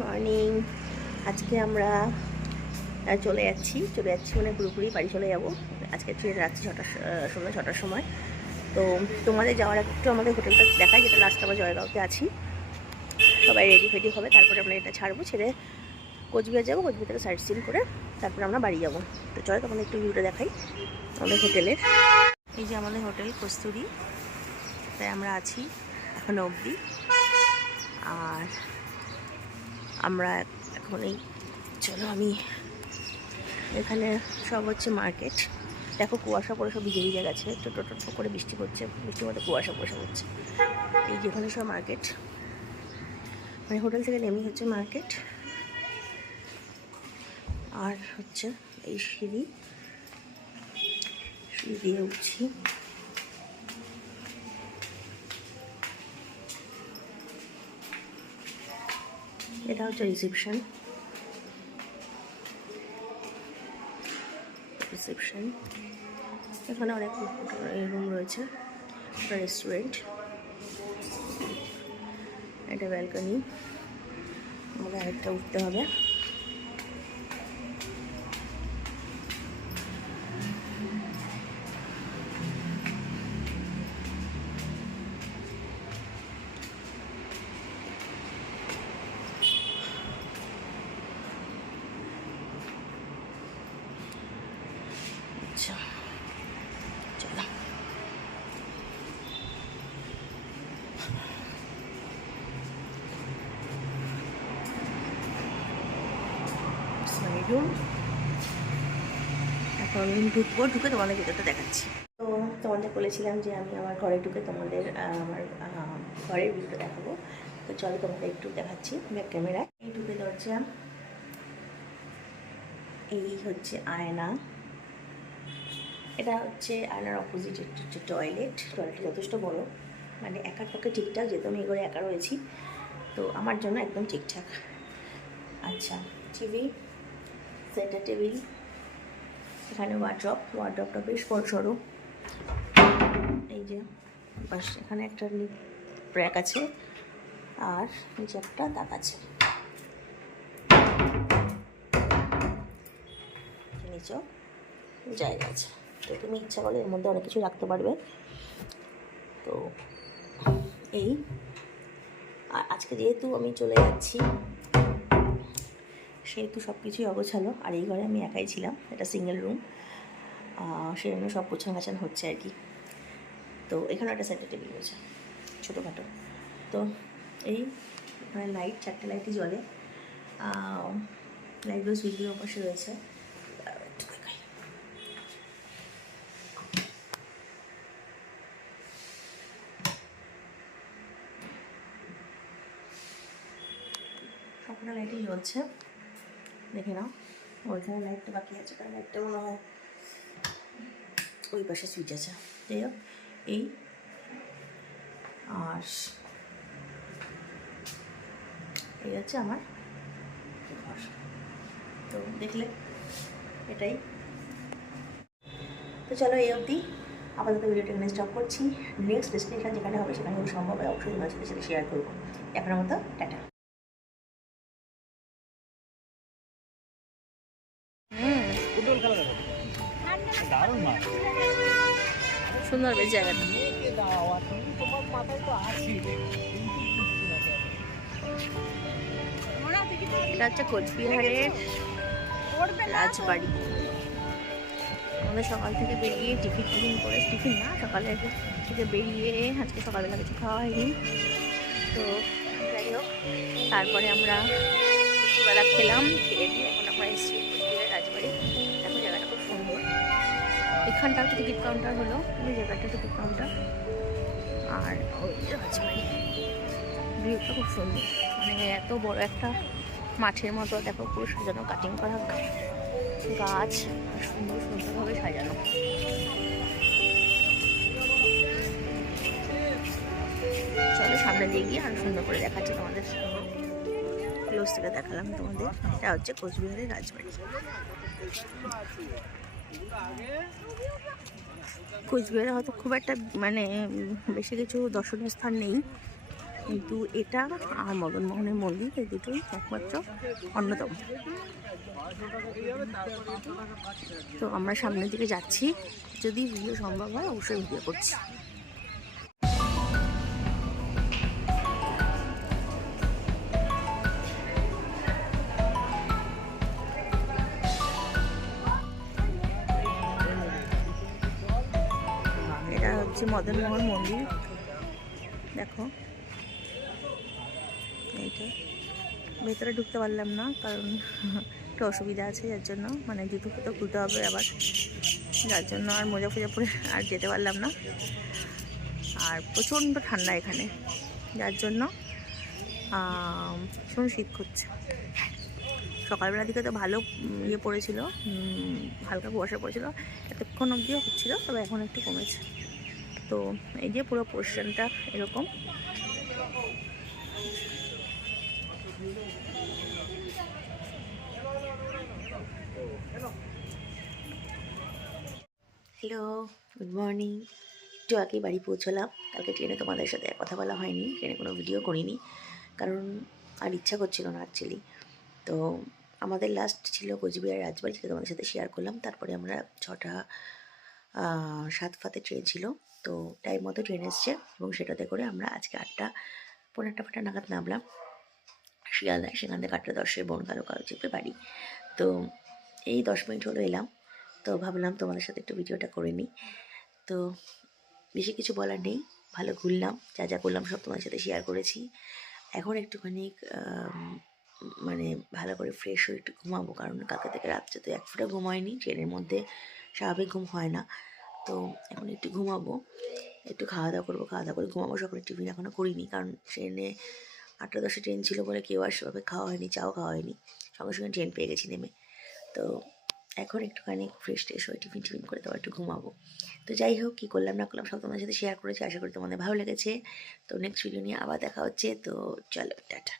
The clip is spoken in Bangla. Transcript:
মর্নিং। আজকে আমরা চলে যাচ্ছি মানে পুরোপুরি বাড়ি চলে যাব। আজকে ট্রেন রাত্রি 6টার সময়। তো তোমাদের যাওয়ার একটু আমাদের হোটেলটা দেখাই, যেটা লাস্ট আমরা জয়গাঁওতে আছি। সবাই রেডি ফেডি হবে, তারপরে আমরা এটা ছাড়বো, ছেড়ে কোচবিহার যাবো। কোচবিহার থেকে সাইট সিন করে তারপরে আমরা বাড়ি যাবো। তো চলো তোমাদের একটু ভিউটা দেখাই আমাদের হোটেলের। এই যে আমাদের হোটেল কস্তুরী, তাই আমরা আছি এখনো অবধি। আর আমরা এখন এই চলো আমি এখানে সব হচ্ছে মার্কেট। দেখো কুয়াশা পড়ে সব ভিজে ভিজে গেছে, টোটো টোটো করে বৃষ্টি পড়ছে, বৃষ্টির মধ্যে কুয়াশা পড়ছে। এই যেখানে সব মার্কেট, মানে হোটেল থেকে নেমেই হচ্ছে মার্কেট। আর হচ্ছে এই সিঁড়ি দিয়ে উঠছি। এটা হচ্ছে রিসেপশন। এখানে অনেক রুম রয়েছে। একটা রেস্টুরেন্ট, এটা ব্যালকনি। আমাদের আরেকটা উঠতে হবে। আচ্ছা চলো, রুম এখন ঢুকবো, ঢুকে তোমাদের ভিতরটা দেখাচ্ছি। তো তোমাদের বলেছিলাম যে আমি আমার ঘরে ঢুকে তোমাদের আমার ঘরের ভিউটা দেখাবো। তো চলো তোমাদের একটু দেখাচ্ছি ব্যাক ক্যামেরায়। এই ঢুকে দরজা, এই হচ্ছে আয়না। এটা হচ্ছে আয়নার অপোজিট হচ্ছে টয়লেটটা যথেষ্ট বড়, মানে একার পক্ষে ঠিকঠাক, যেহেতু আমি এগোরে একা রয়েছি, তো আমার জন্য একদম ঠিকঠাক। আচ্ছা, টিভি, সেন্টার টেবিল, এখানে ওয়ার্ড্রপটা বেশ বড় সড়ো। এই যে বাস, এখানে একটা র্যাক আছে, আর নিচে একটা তাক আছে, নিচেও জায়গা আছে। তো তুমি ইচ্ছা করলে এর মধ্যে অনেক কিছু রাখতে পারবে। তো এই, আর আজকে যেহেতু আমি চলে যাচ্ছি সেহেতু সব কিছুই অগোছালো। আর এই ঘরে আমি একাই ছিলাম, এটা সিঙ্গেল রুম, সেই জন্য সব গোছান গাছান হচ্ছে আর কি। তো এখানে একটা সেন্টার টেবিল রয়েছে ছোটোখাটো। তো এই এখানে লাইট, 4টে লাইটই জ্বলে। লাইটগুলো সুইচগুলোর পাশে রয়েছে। সবকটা লাইটই জ্বলছে, দেখে নাও। ওইখানে লাইটটা বাকি আছে, কারণ লাইটটা মনে হয় ওই পাশে সুইচ আছে। যাই হোক, এই আর এই হচ্ছে আমার ঘর। তো দেখলে এটাই। তো চলো এই অবধি, আপাতত ভিডিওটা এখানে স্টপ করছি। নেক্সট ডেস্টিনেশন যেখানে হবে সেখানে যদি সম্ভব হয় অবশ্যই তোমার সাথে শেয়ার করবো। এখনের মতো টাটা। সুন্দর বেশ জায়গাটা। এটা হচ্ছে কোচবিহারের রাজবাড়ি। আমাদের সকাল থেকে বেরিয়ে টিফিন করে, টিফিন না, সকালে থেকে বেরিয়ে আজকে সকালবেলা কিছু খাওয়া হয়নি। তো যাই হোক, তারপরে আমরা দুপুরবেলা খেলাম, খেয়ে দিয়ে এখন আমরা এসেছি কোচবিহারের রাজবাড়ি। এখন জায়গাটা খুব সুন্দর। এখানটা হচ্ছে টিকিট কাউন্টার হলো, ওই জায়গাটা টিকিট কাউন্টার। আর ওই রাজবাড়ি ভিউটা খুব সুন্দর, মানে এত বড় একটা মাঠের মতো, দেখো পুরো সাজানো, কাটিং করা গাছ, সুন্দর সুন্দরভাবে সাজানো। চলো সামনে দিয়ে গিয়ে আরো সুন্দর করে দেখাচ্ছে তোমাদের, ক্লোজ থেকে দেখালাম তোমাদের। এটা হচ্ছে কোচবিহারের রাজবাড়ি। কোচবিহারে হয়তো খুব একটা মানে বেশি কিছু দর্শনীয় স্থান নেই, কিন্তু এটা আর মদনমোহনের মন্দির এই দুটোই একমাত্র অন্যতম। তো আমরা সামনের দিকে যাচ্ছি, যদি ভিডিও সম্ভব হয় অবশ্যই ভিডিও করছি। এটা হচ্ছে মদনমোহন মন্দির, দেখো এইটা। ভেতরে ঢুকতে পারলাম না কারণ একটু অসুবিধা আছে, যার জন্য মানে জুতো ফুতো খুলতে হবে আবার, যার জন্য আর মোজা ফোজা পরে আর যেতে পারলাম না। আর প্রচণ্ড ঠান্ডা এখানে, যার জন্য ভীষণ শীত করছে। সকালবেলা দিকে তো ভালো ইয়ে পড়েছিল, হালকা কুয়াশা পড়েছিল, এতক্ষণ অবধিও হচ্ছিল, তবে এখন একটু কমেছে। তো এই যে পুরো পোর্শনটা এরকম। Hello, good morning. একটু আগে বাড়ি পৌঁছলাম। কালকে ট্রেনে তোমাদের সাথে কথা বলা হয়নি, ট্রেনে কোনো ভিডিও করিনি, কারণ আর ইচ্ছা করছিল না অ্যাকচুয়ালি। তো আমাদের লাস্ট ছিল কোচবিহার রাজবাড়ি, যেটা তোমাদের সাথে শেয়ার করলাম। তারপরে আমরা 6:07 ট্রেন ছিল, তো টাইম মতো ট্রেন এসছে, এবং সেটাতে করে আমরা আজকে 8:45 নাগাদ নামলাম শিয়ালদায়। সেখান থেকে 8:10 বনগাঁ চেপে বাড়ি। তো এই 10 মিনিট হলো এলাম, তো ভাবলাম তোমাদের সাথে একটু ভিডিওটা করে নিই। তো বেশি কিছু বলার নেই, ভালো ঘুরলাম, যা যা করলাম সব তোমাদের সাথে শেয়ার করেছি। এখন একটুখানি মানে ভালো করে ফ্রেশ হয়ে একটু ঘুমাবো, কারণ কালকে থেকে রাত্রে তো এক ফোঁটা ঘুম হয়নি, ট্রেনের মধ্যে স্বাভাবিক ঘুম হয় না। তো এখন একটু ঘুমাবো, একটু খাওয়া দাওয়া করবো, খাওয়া দাওয়া করে ঘুমাবো। সকালে টিফিন এখনও করিনি, কারণ ট্রেনে 8:10 ট্রেন ছিল বলে কেউ আর সেভাবে খাওয়া হয়নি, চাও খাওয়া হয়নি, সঙ্গে সঙ্গে ট্রেন পেয়ে গেছি নেমে। তো এখন একটুখানি ফ্রেশ ট্রেশ হয়ে টিফিন করে তারপর একটু ঘুমাবো। তো যাই হোক, কী করলাম না করলাম সব তোমাদের সাথে শেয়ার করেছি, আশা করি তোমাদের ভালো লেগেছে। তো নেক্সট ভিডিও নিয়ে আবার দেখা হচ্ছে, তো চলো টাটা।